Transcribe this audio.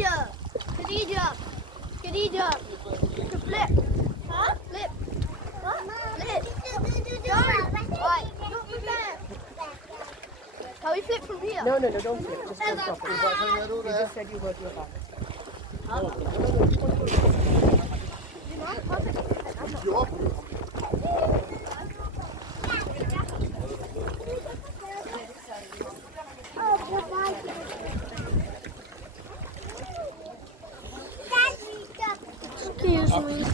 Khadija. Khadija. Khadija. To flip. Huh? Flip. Huh? Flip. No. Right. Look from there. Can we flip from here? No, don't flip. Just jump off. You just said you go to your back. Excuse me.